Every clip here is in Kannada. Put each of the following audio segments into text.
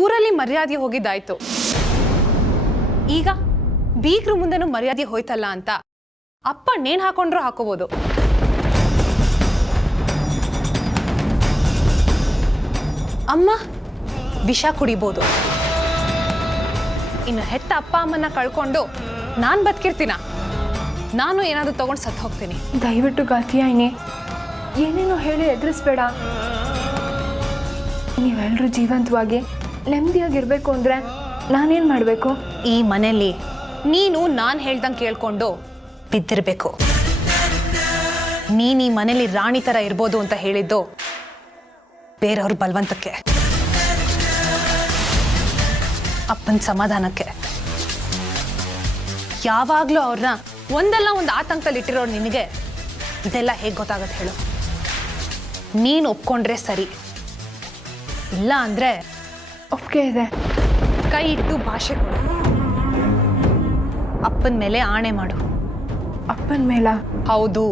ಊರಲ್ಲಿ ಮರ್ಯಾದೆ ಹೋಗಿದ್ದಾಯ್ತು. ಈಗ ಬೀಗ್ರ ಮುಂದೆನೂ ಮರ್ಯಾದೆ ಹೋಯ್ತಲ್ಲ ಅಂತ ಅಪ್ಪ ನೇಣು ಹಾಕೊಂಡ್ರೂ ಹಾಕೋಬಹುದು. ಅಮ್ಮ ವಿಷ ಕುಡಿಬೋದು. ಇನ್ನು ಹೆತ್ತ ಅಪ್ಪ ಅಮ್ಮನ ಕಳ್ಕೊಂಡು ನಾನು ಬದುಕಿರ್ತೀನ? ನಾನು ಏನಾದರೂ ತಗೊಂಡು ಸತ್ತು ಹೋಗ್ತೀನಿ. ದಯವಿಟ್ಟು ಗಾತಿಯಾಯಿನಿ, ಏನೇನೋ ಹೇಳಿ ಎದುರಿಸ್ಬೇಡ. ನೀವೆಲ್ಲರೂ ಜೀವಂತವಾಗಿ ನೆಮ್ಮದಿಯಾಗಿರ್ಬೇಕು ಅಂದರೆ ನಾನೇನು ಮಾಡಬೇಕು? ಈ ಮನೆಯಲ್ಲಿ ನೀನು ನಾನು ಹೇಳ್ದಂಗೆ ಕೇಳ್ಕೊಂಡು ಬಿದ್ದಿರಬೇಕು. ನೀನು ಈ ಮನೇಲಿ ರಾಣಿ ಥರ ಇರ್ಬೋದು ಅಂತ ಹೇಳಿದ್ದು ಬೇರೆಯವ್ರ ಬಲವಂತಕ್ಕೆ, ಅಪ್ಪನ ಸಮಾಧಾನಕ್ಕೆ. ಯಾವಾಗಲೂ ಅವ್ರನ್ನ ಒಂದಲ್ಲ ಒಂದು ಆತಂಕದಲ್ಲಿ ಇಟ್ಟಿರೋರು ನಿನಗೆ ಇದೆಲ್ಲ ಹೇಗೆ ಗೊತ್ತಾಗತ್ತೆ ಹೇಳು? ನೀನು ಒಪ್ಕೊಂಡ್ರೆ ಸರಿ, ಇಲ್ಲ ಅಂದರೆ ಒಪ್ಪಿಗೆ ಇದೆ. ಕೈ ಇಟ್ಟು ಭಾಷೆ ಕೊಡು. ಅಪ್ಪನ ಮೇಲೆ ಆಣೆ ಮಾಡು. ಅಪ್ಪನ ಮೇಲ? ಹೌದು.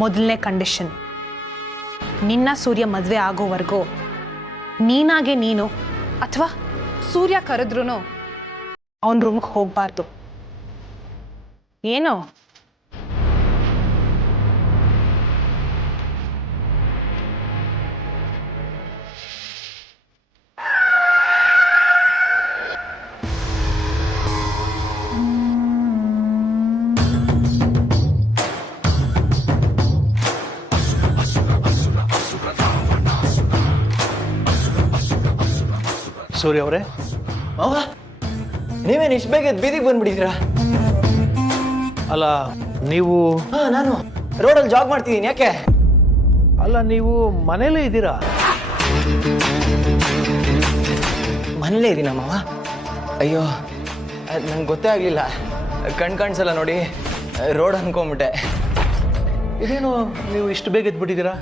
ಮೊದಲನೇ ಕಂಡೀಷನ್, ನಿನ್ನ ಸೂರ್ಯ ಮದುವೆ ಆಗೋವರೆಗೂ ನೀನಾಗೆ ನೀನು ಅಥವಾ ಸೂರ್ಯ ಕರೆದ್ರೂ ಅವನ ರೂಮ್ಗೆ ಹೋಗ್ಬಾರ್ದು. ಏನೋ ಸೂರ್ಯ ಅವರೇ, ಮಾವ ನೀವೇನು ಇಷ್ಟು ಬೇಗ ಬೀದಿಗೆ ಬಂದ್ಬಿಟ್ಟಿದ್ದೀರಾ? ಅಲ್ಲ ನೀವು? ನಾನು ರೋಡಲ್ಲಿ ಜಾಗ್ ಮಾಡ್ತಿದ್ದೀನಿ. ಯಾಕೆ? ಅಲ್ಲ ನೀವು ಮನೇಲೇ ಇದ್ದೀರಾ? ಮನೇಲೇ ಇದ್ದೀನ ಮಾವ? ಅಯ್ಯೋ ಅದು ನಂಗೆ ಗೊತ್ತೇ ಆಗಲಿಲ್ಲ. ಕಾಣಿಸಲ್ಲ ನೋಡಿ, ರೋಡ್ ಅನ್ಕೊಂಬಿಟ್ಟೆ. ಇದೇನು ನೀವು ಇಷ್ಟು ಬೇಗ ಎದ್ಬಿಟ್ಟಿದ್ದೀರಾ?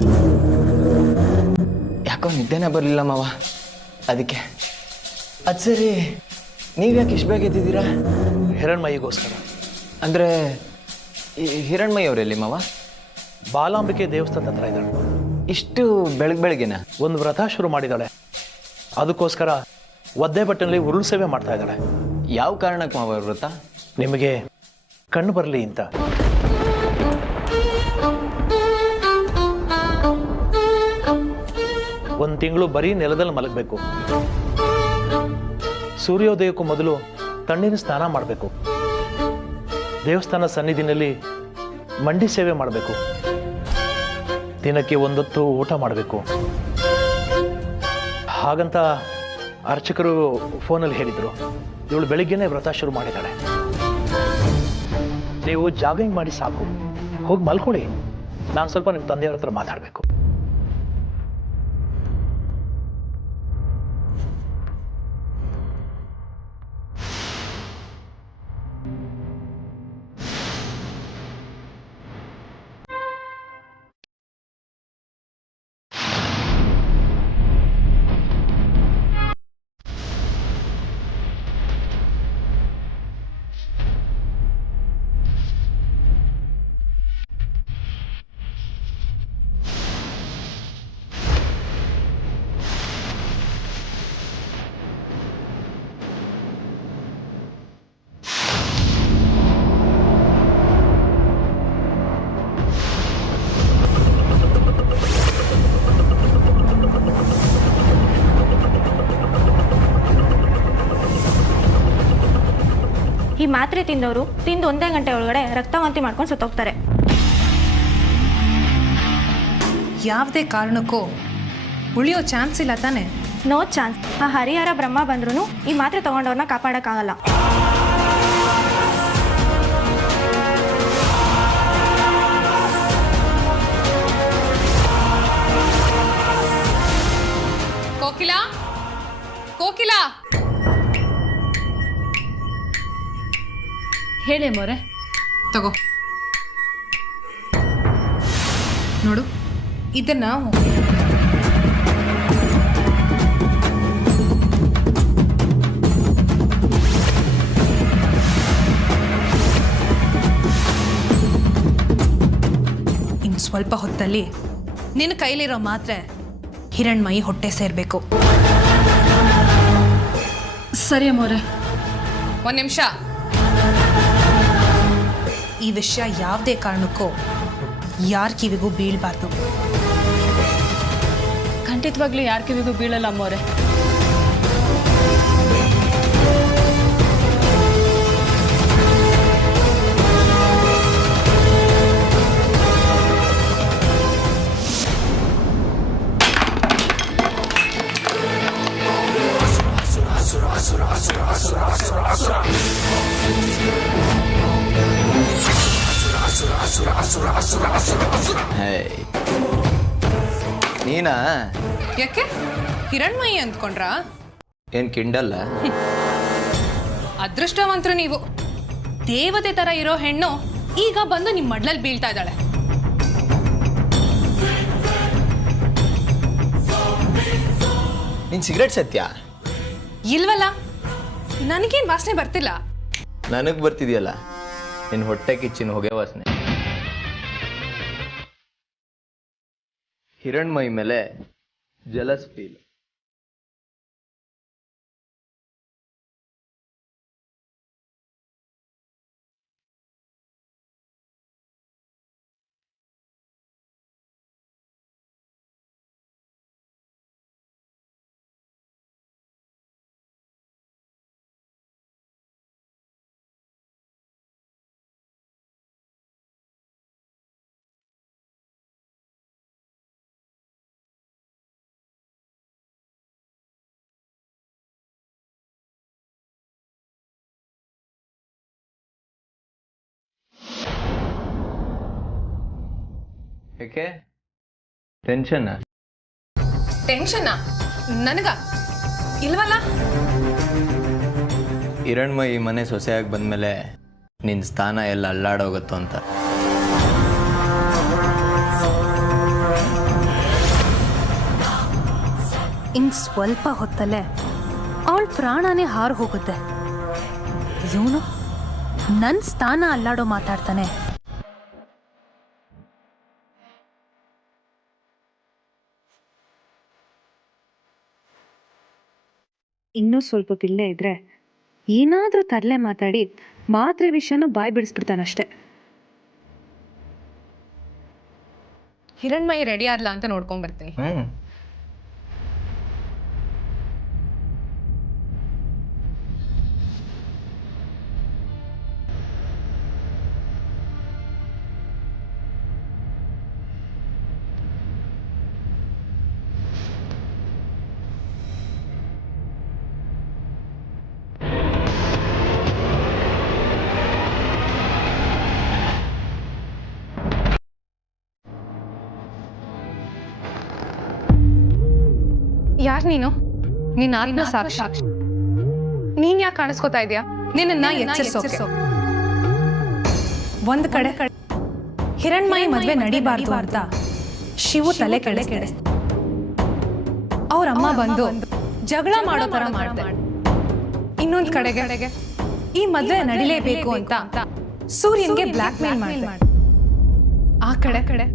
ಯಾಕೋ ನಿದ್ದೆನೇ ಬರಲಿಲ್ಲ ಮಾವ, ಅದಕ್ಕೆ. ಅದು ಸರಿ, ನೀವ್ಯಾಕೆ ಇಷ್ಟು ಬೇಗ ಎದ್ದಿದ್ದೀರಾ? ಹಿರಣ್ಮಯಿಗೋಸ್ಕರ. ಅಂದರೆ ಹಿರಣ್ಮಯಿ ಅವರೆಲ್ಲಿ ಮಾವ? ಬಾಲಾಂಬಿಕೆ ದೇವಸ್ಥಾನದ ಹತ್ರ ಇದ್ದಾಳೆ. ಇಷ್ಟು ಬೆಳಗ್ಗೆನ ಒಂದು ವ್ರತ ಶುರು ಮಾಡಿದ್ದಾಳೆ. ಅದಕ್ಕೋಸ್ಕರ ಒದ್ದೆ ಬಟ್ಟೆನಲ್ಲಿ ಉರುಳು ಸೇವೆ ಮಾಡ್ತಾ ಇದ್ದಾಳೆ. ಯಾವ ಕಾರಣಕ್ಕೆ ಮಾವ ವ್ರತ? ನಿಮಗೆ ಕಣ್ಣು ಬರಲಿ ಅಂತ. ಒಂದು ತಿಂಗಳು ಬರೀ ನೆಲದಲ್ಲಿ ಮಲಗಬೇಕು. ಸೂರ್ಯೋದಯಕ್ಕೂ ಮೊದಲು ತಣ್ಣೀರಿನ ಸ್ನಾನ ಮಾಡಬೇಕು. ದೇವಸ್ಥಾನ ಸನ್ನಿಧಿನಲ್ಲಿ ಮಂಡಿ ಸೇವೆ ಮಾಡಬೇಕು. ದಿನಕ್ಕೆ ಒಂದೊತ್ತು ಊಟ ಮಾಡಬೇಕು. ಹಾಗಂತ ಅರ್ಚಕರು ಫೋನಲ್ಲಿ ಹೇಳಿದರು. ಇವಳು ಬೆಳಿಗ್ಗೆನೇ ವ್ರತ ಶುರು ಮಾಡಿದ್ದಾಳೆ. ನೀವು ಜಾಗಿಂಗ್ ಮಾಡಿ ಸಾಕು, ಹೋಗಿ ಮಲ್ಕೊಳ್ಳಿ. ನಾನು ಸ್ವಲ್ಪ ನಿಮ್ಮ ತಂದೆಯವ್ರ ಹತ್ರ ಮಾತಾಡಬೇಕು. ಈ ಮಾತ್ರೆ ತಿಂದವರು ತಿಂದು 1 ಗಂಟೆ ಒಳಗಡೆ ರಕ್ತವಾಂತಿ ಮಾಡ್ಕೊಂಡು ಸತ್ತೋಗ್ತಾರೆ. ಯಾವುದೇ ಕಾರಣಕ್ಕೂ ಉಳಿಯೋ ಚಾನ್ಸ್ ಇಲ್ಲ ತಾನೆ? No chance. ಆ ಹರಿಹರ ಬ್ರಹ್ಮ ಬಂದ್ರೂ ಈ ಮಾತ್ರೆ ತಗೊಂಡವ್ರನ್ನ ಕಾಪಾಡೋಕ್ಕಾಗಲ್ಲ. ಕೋಕಿಲಾ, ಕೋಕಿಲಾ, ಹೇಳಿ ಮೋರೆ. ತಗೋ ನೋಡು, ಇದನ್ನ ಇನ್ನು ಸ್ವಲ್ಪ ಹೊತ್ತಲ್ಲಿ ನಿನ್ನ ಕೈಲಿರೋ ಮಾತ್ರೆ ಹಿರಣ್ಮಯಿ ಹೊಟ್ಟೆ ಸೇರಬೇಕು. ಸರಿ ಅಮ್ಮೋರೆ. ಒಂದು ನಿಮಿಷ. ಈ ವಿಷಯ ಯಾವುದೇ ಕಾರಣಕ್ಕೂ ಯಾರ ಕಿವಿಗೂ ಬೀಳಬಾರ್ದು. ಖಂಡಿತವಾಗ್ಲೂ ಯಾರ ಕಿವಿಗೂ ಬೀಳಲ್ಲ ಅಮ್ಮೋರೆ. ನೀನಾ? ಯಾಕೆ ಹಿರಣ್ಮಯಿ ಅಂದ್ಕೊಂಡ್ರಾ? ಏನ್ ಕಿಂಡಲ್ಲ? ಅದೃಷ್ಟವಂತರು ನೀವು. ದೇವತೆ ತರ ಇರೋ ಹೆಣ್ಣು ಈಗ ಬಂದು ನಿಮ್ಮ ಮಡ್ಲಲ್ಲಿ ಬೀಳ್ತಾ ಇದ್ದಾಳೆ. ನೀನ್ ಸಿಗರೇಟ್ ಸತ್ಯ? ಇಲ್ವಲ್ಲ, ನನಗೇನು ವಾಸನೆ ಬರ್ತಿಲ್ಲ. ನನಗ್ ಬರ್ತಿದ್ಯಲ್ಲ ನಿನ್ ಹೊಟ್ಟೆ ಕಿಚ್ಚಿನ ಹೊಗೆ ವಾಸನೆ. ಹಿರಣ್ಮಯಿ ಮೇಲೆ ಜಲಸ್ ಫೀಲ್. ಯಾಕೆ ಟೆನ್ಷನ್? ಟೆನ್ಷನ್ ನನಗ ಇಲ್ವಲ್ಲ. ಹಿರಣ್ಮಯಿ ಮನೆ ಸೊಸೆಯಾಗಿ ಬಂದ್ಮೇಲೆ ನಿನ್ ಸ್ಥಾನ ಎಲ್ಲ ಅಲ್ಲಾಡೋಗತ್ತೋ ಅಂತ. ಇನ್ ಸ್ವಲ್ಪ ಹೊತ್ತಲ್ಲೇ ಅವಳ ಪ್ರಾಣನೇ ಹಾರು ಹೋಗುತ್ತೆ. ಇವನು ನನ್ನ ಸ್ಥಾನ ಅಲ್ಲಾಡೋ ಮಾತಾಡ್ತಾನೆ. ಇನ್ನೂ ಸ್ವಲ್ಪ ಪಿಲ್ಲೆ ಇದ್ರೆ ಏನಾದರೂ ತರಲೆ ಮಾತಾಡಿ ಮಾತ್ರೆ ವಿಷಯನೂ ಬಾಯ್ ಬಿಡಿಸ್ಬಿಡ್ತಾನಷ್ಟೆ. ಹಿರಣ್ಮಯಿ ರೆಡಿ ಆದ್ಲಾ ಅಂತ ನೋಡ್ಕೊಂಡ್ ಬರ್ತೀನಿ. ಯಾರು ನೀನು? ನೀನ್ ಆತ್ಮ ಸಾಕ್ಷಿ. ನೀನ್ ಯಾಕೆ ಕಾಣಿಸ್ಕೋತಾ ಇದೀಯಾ? ನಿನ್ನ ಎಚ್ಚರಿಸೋಕೆ. ಒಂದ್ ಕಡೆ ಹಿರಣ್ಮಯಿ ಮದ್ವೆ ನಡಿಬಾರ್ದು ಅಂತ ಶಿವು ತಲೆ ಕೆಡಿಸ್ತಾರೆ. ಅವ್ರ ಅಮ್ಮ ಬಂದು ಜಗಳ ಮಾಡೋ ತರ ಮಾಡ್ತಾರೆ. ಇನ್ನೊಂದ್ ಕಡೆಗೆ ಈ ಮದ್ವೆ ನಡಿಲೇಬೇಕು ಅಂತ ಸೂರ್ಯನ್ಗೆ ಬ್ಲಾಕ್ ಮೇಲ್ ಮಾಡ್ತಾರೆ. ಆ ಕಡೆ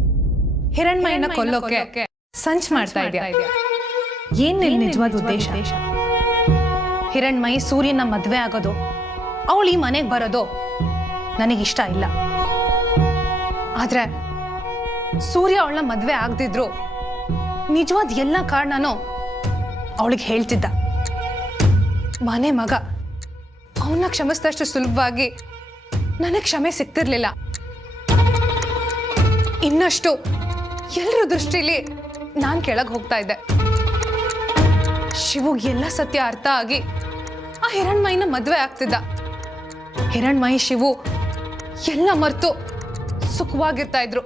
ಹಿರಣ್ಮಯಿನ ಕೊಲ್ಲೋಕೆ ಸಂಚ್ ಮಾಡ್ತಾ ಇದೆಯಾ? ಏನ್ ನಿಜವಾದ ಉದ್ದೇಶ? ಹಿರಣ್ಮಯಿ ಸೂರ್ಯನ ಮದ್ವೆ ಆಗೋದು, ಅವಳು ಈ ಮನೆಗೆ ಬರೋದು ನನಗಿಷ್ಟ ಇಲ್ಲ. ಆದ್ರೆ ಸೂರ್ಯ ಅವಳನ್ನ ಮದ್ವೆ ಆಗದಿದ್ರು ನಿಜವಾದ ಎಲ್ಲ ಕಾರಣನೂ ಅವಳಿಗೆ ಹೇಳ್ತಿದ್ದ. ಮನೆ ಮಗ ಅವನ್ನ ಕ್ಷಮಿಸಿದಷ್ಟು ಸುಲಭವಾಗಿ ನನಗೆ ಕ್ಷಮೆ ಸಿಗ್ತಿರ್ಲಿಲ್ಲ. ಇನ್ನಷ್ಟು ಎಲ್ಲರ ದೃಷ್ಟಿಲಿ ನಾನು ಕೆಳಗೆ ಹೋಗ್ತಾ ಇದ್ದೆ. ಶಿವುಗ್ ಎಲ್ಲ ಸತ್ಯ ಅರ್ಥ ಆಗಿ ಆ ಹಿರಣ್ಮಯಿನ ಮದ್ವೆ ಆಗ್ತಿದ್ದ. ಹಿರಣ್ಮಯಿ ಶಿವು ಎಲ್ಲ ಮರ್ತು ಸುಖವಾಗಿರ್ತಾ ಇದ್ರು.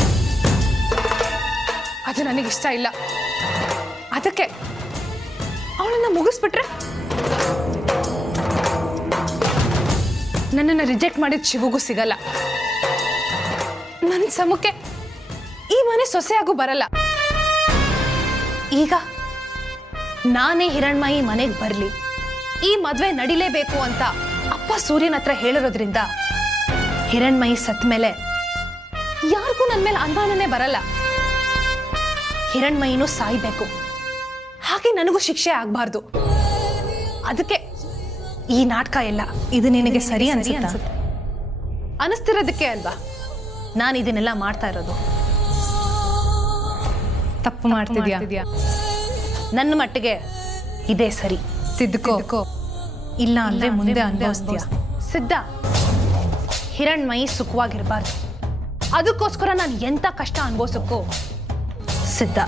ಅದು ನನಗಿಷ್ಟ ಇಲ್ಲ. ಅದಕ್ಕೆ ಅವಳನ್ನ ಮುಗಿಸ್ಬಿಟ್ರೆ ನನ್ನನ್ನು ರಿಜೆಕ್ಟ್ ಮಾಡಿದ ಶಿವುಗೂ ಸಿಗಲ್ಲ. ನನ್ನ ಸಮಕ್ಕೆ ಈ ಮನೆ ಸೊಸೆಯಾಗೂ ಬರಲ್ಲ. ಈಗ ನಾನೇ ಹಿರಣ್ಮಯಿ ಮನೆಗೆ ಬರಲಿ, ಈ ಮದ್ವೆ ನಡಿಲೇಬೇಕು ಅಂತ ಅಪ್ಪ ಸೂರ್ಯನ ಹತ್ರ ಹೇಳಿರೋದ್ರಿಂದ ಹಿರಣ್ಮಯಿ ಸತ್ ಮೇಲೆ ಯಾರಿಗೂ ನನ್ನ ಮೇಲೆ ಅನುಮಾನನೇ ಬರಲ್ಲ. ಹಿರಣ್ಮಯಿನೂ ಸಾಯ್ಬೇಕು, ಹಾಗೆ ನನಗೂ ಶಿಕ್ಷೆ ಆಗ್ಬಾರ್ದು. ಅದಕ್ಕೆ ಈ ನಾಟಕ ಎಲ್ಲ. ಇದು ನಿನಗೆ ಸರಿ ಅನ್ಸುತ್ತೆ? ಅನಿಸ್ತಿರೋದಕ್ಕೆ ಅಲ್ವಾ ನಾನು ಇದನ್ನೆಲ್ಲ ಮಾಡ್ತಾ ಇರೋದು. ತಪ್ಪು ಮಾಡ್ತಿದ್ಯಾ? ನನ್ನ ಮಟ್ಟಿಗೆ ಇದೇ ಸರಿ. ತಿದ್ದುಕೋ, ಇಲ್ಲ ಅಂದ್ರೆ ಮುಂದೆ ಅನುಭವಿಸ್ತೀಯ. ಸಿದ್ಧ, ಹಿರಣ್ಮಯಿ ಸುಖವಾಗಿರ್ಬಾರ್ದು, ಅದಕ್ಕೋಸ್ಕರ ನಾನು ಎಂತ ಕಷ್ಟ ಅನುಭವಿಸಕ್ಕೂ ಸಿದ್ಧ.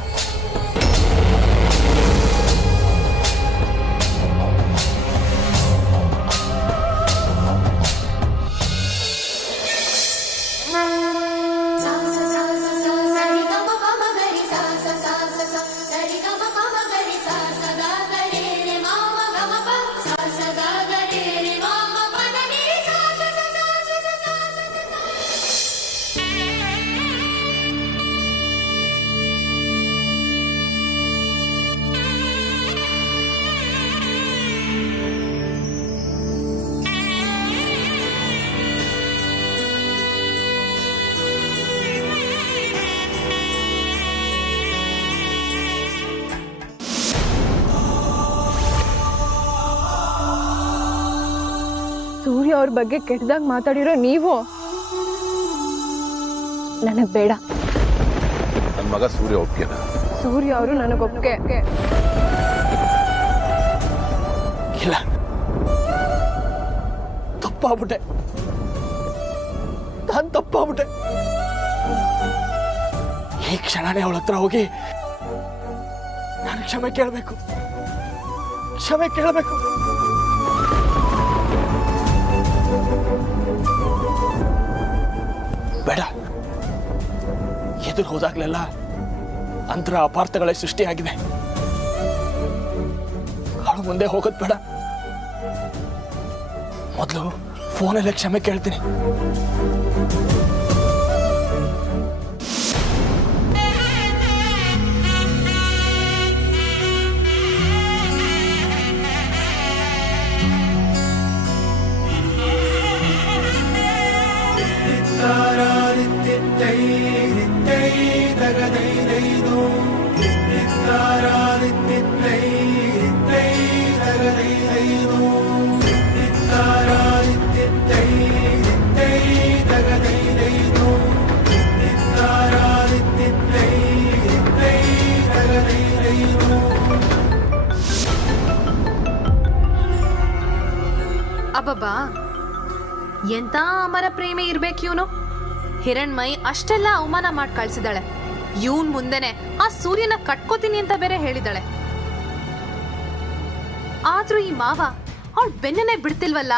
ಸೂರ್ಯ ಅವ್ರ ಬಗ್ಗೆ ಕೆಟ್ಟದಾಗ ಮಾತಾಡಿರೋ ನೀವು ನನಗೆ ಬೇಡ. ನನ್ನ ಮಗ ಸೂರ್ಯ ಒಪ್ಪಿಗೆನ? ಸೂರ್ಯ ಅವರು ನನಗೊಪ್ಪಿಗೆ. ಇಲ್ಲ, ತಪ್ಪಾಗ್ಬಿಟ್ಟೆ, ನಾನು ತಪ್ಪಾಗ್ಬಿಟ್ಟೆ. ಈ ಕ್ಷಣನೇ ಅವಳ ಹತ್ರ ಹೋಗಿ ನಾನು ಕ್ಷಮೆ ಕೇಳಬೇಕು. ಬೇಡ, ಎದುರು ಹೋದಾಗ್ಲೆಲ್ಲ ಅಂತರ ಅಪಾರ್ಥಗಳೇ ಸೃಷ್ಟಿಯಾಗಿದೆ. ಅವಳು ಮುಂದೆ ಹೋಗೋದು ಬೇಡ. ಮೊದಲು ಫೋನಲ್ಲೇ ಕ್ಷಮೆ ಕೇಳ್ತೀನಿ. ಅಬ್ಬಬ್ಬಾ, ಎಂತ ಅಮರ ಪ್ರೇಮಿ ಇರ್ಬೇಕು ಇವನು. ಹಿರಣ್ಮಯಿ ಅಷ್ಟೆಲ್ಲ ಅವಮಾನ ಮಾಡಿ ಕಳ್ಸಿದಾಳೆ. ಇವನ್ ಮುಂದೆನೆ ಆ ಸೂರ್ಯನ ಕಟ್ಕೋತೀನಿ ಅಂತ ಬೇರೆ ಹೇಳಿದಾಳೆ. ಆದ್ರೂ ಈ ಮಾವ ಅವಳ ಬೆನ್ನನ್ನೇ ಬಿಡ್ತಿಲ್ವಲ್ಲ.